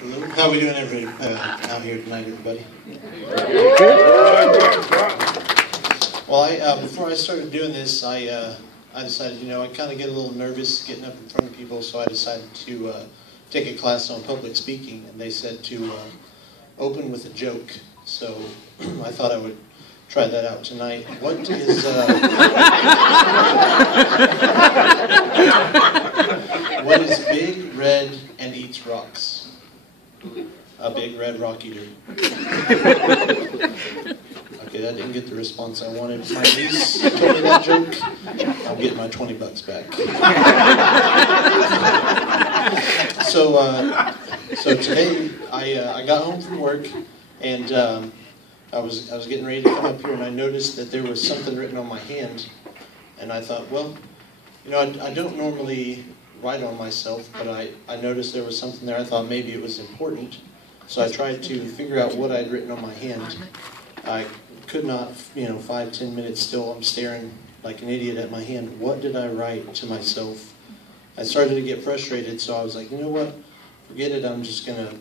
Hello. How are we doing out here tonight, everybody? Well, before I started doing this, I decided, I kind of get a little nervous getting up in front of people, so I decided to take a class on public speaking, and they said to open with a joke. So I thought I would try that out tonight. What is big, red, and eats rocks? A big red rock eater. Okay, that didn't get the response I wanted. My niece told me that joke. I'm getting my $20 back. So today I got home from work, and I was getting ready to come up here, and I noticed that there was something written on my hand, and I thought, well, I don't normally write on myself, but I noticed there was something there. I thought maybe it was important, so I tried to figure out what I'd written on my hand. I could not, 5-10 minutes still, I'm staring like an idiot at my hand. What did I write to myself? I started to get frustrated, so I was like, you know what, forget it, I'm just gonna,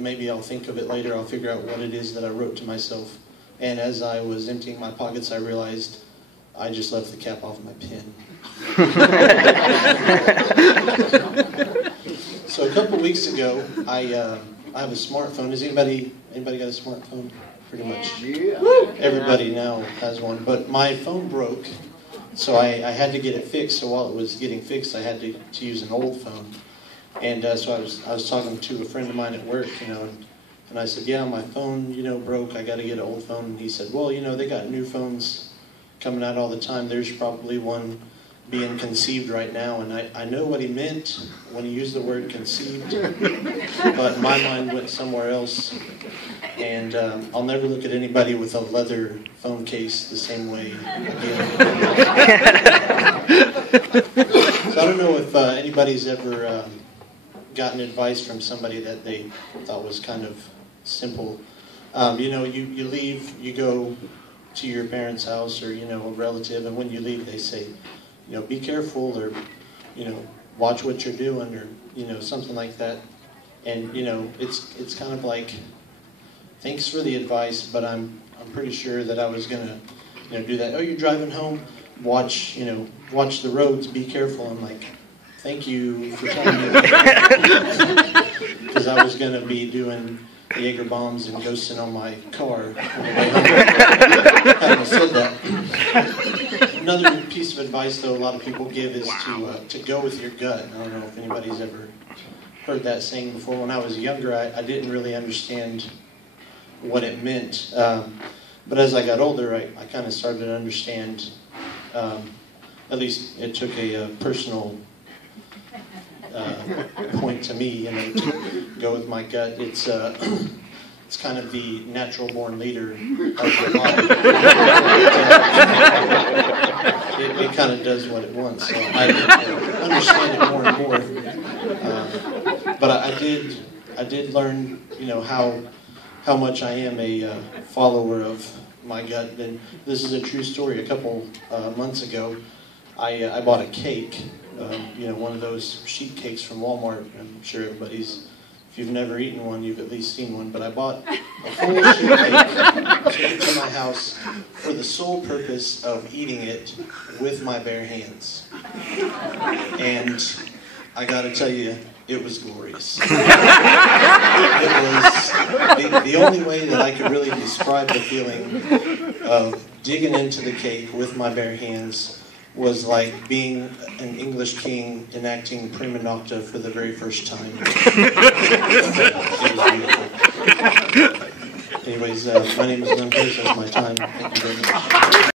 maybe I'll think of it later, I'll figure out what it is that I wrote to myself. And as I was emptying my pockets, I realized I just left the cap off my pen. So a couple weeks ago, I have a smartphone. Has anybody got a smartphone? Pretty much. Yeah. Everybody now has one. But my phone broke, so I had to get it fixed. So while it was getting fixed, I had to use an old phone. And so I was talking to a friend of mine at work, and I said, yeah, my phone, broke. I got to get an old phone. And he said, well, they got new phones coming out all the time. There's probably one being conceived right now, and I know what he meant when he used the word conceived, but my mind went somewhere else, and I'll never look at anybody with a leather phone case the same way again. So I don't know if anybody's ever gotten advice from somebody that they thought was kind of simple. You leave, you go to your parents' house or, a relative, and when you leave they say, be careful, or, watch what you're doing, or, something like that. And, it's kind of like, thanks for the advice, but I'm pretty sure that I was going to, do that. Oh, you're driving home? Watch the roads, be careful. I'm like, thank you for telling me that. Because I was going to be doing Jaeger bombs and ghosting on my car on the way home. I hadn't said that. Another piece of advice, though, a lot of people give is to go with your gut. I don't know if anybody's ever heard that saying before. When I was younger, I didn't really understand what it meant. But as I got older, I kind of started to understand, at least it took a personal point to me, to go with my gut. It's kind of the natural-born leader of your body. It kind of does what it wants. So I understand it more and more. But I did learn, how much I am a follower of my gut. And this is a true story. A couple months ago, I bought a cake. One of those sheet cakes from Walmart. I'm sure everybody's, if you've never eaten one, you've at least seen one. But I bought a full sheet cake, took it to my house for the sole purpose of eating it with my bare hands. And I got to tell you, it was glorious. It was the only way that I could really describe the feeling of digging into the cake with my bare hands was like being an English king enacting prima nocta for the very first time. It was beautiful. Anyways, my name is Glenn Harris. That's my time. Thank you very much.